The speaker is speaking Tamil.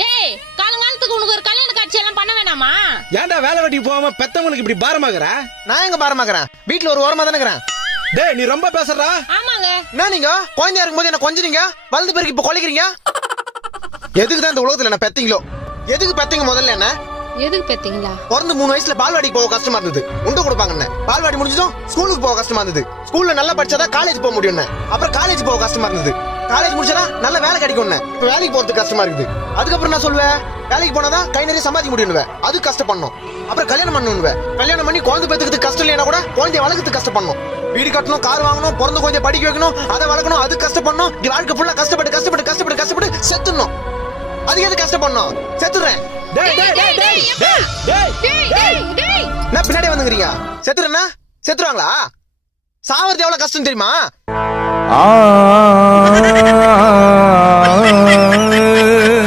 டேய் காலங்காலத்துக்கு உனக்கு ஒரு கல்யாண காட்சி எல்லாம் பண்ண வேணாமா? ஏன்டா வேலை வெட்டிக்கு போகாம பெத்தவங்களுக்கு இப்படி பாரமாகற? நான் எங்க பாரமாக்குறேன், வீட்டுல ஒரு ஓரமா தானே இருக்கிறேன். டேய் நீ ரொம்ப பேசுறா. ஆமாங்க. என்ன நீங்க குழந்தையா இருக்கும்போது என்ன கொஞ்சீங்க, வளர்ந்து பிறகு இப்ப கொலைக்கிறீங்க. எதுக்கு தான் இந்த உலகத்துல என்ன பெத்தீங்களோ? எதுக்கு பெத்தீங்க முதல்ல? என்ன எதுக்கு பெத்தீங்களா? பிறந்து 3 வயசுல பால்வாடிக்கு போக கஷ்டமா இருந்தது, உண்டு கொடுப்பாங்க. பால்வாடி முடிஞ்சதும் ஸ்கூலுக்கு போக கஷ்டமா இருந்தது, ஸ்கூல்ல நல்லா படிச்சாதான் காலேஜ் போக முடியும். அப்புறம் காலேஜ் போக கஷ்டமா இருந்தது, காலேஜ் முடிச்சா நல்ல வேலை கிடைக்கும். இப்ப வேலைக்கு போறதுக்கு கஷ்டமா இருக்குது. அதுக்கப்புறம் நான் சொல்லுவேன், வேலைக்கு போனாதான் கை நிறைய சம்பாதிக்க முடியும், அது கஷ்டப்படணும். அப்புறம் கல்யாணம் பண்ணணும், கல்யாணம் பண்ணி குழந்தை பெத்துக்கிறதுக்கு கஷ்டம் இல்லையா கூட குழந்தைய வளர்க்கறதுக்கு கஷ்டப்படணும். வீடு கட்டணும், கார் வாங்கணும், பிறந்த குழந்தைய படிக்க வைக்கணும், அதை வளர்க்கணும், அது கஷ்டப்படணும். வாழ்க்கை ஃபுல்லா கஷ்டப்பட்டு கஷ்டப்பட்டு கஷ்டப்பட்டு கஷ்டப்பட்டு செத்துடணும். அது எது கஷ்டப்படணும்? செத்துறேன். நான் பின்னாடி வந்துக்கிறீங்க. செத்துறேன்னா செத்துருவாங்களா? சாவறது எவ்வளவு கஷ்டம் தெரியுமா?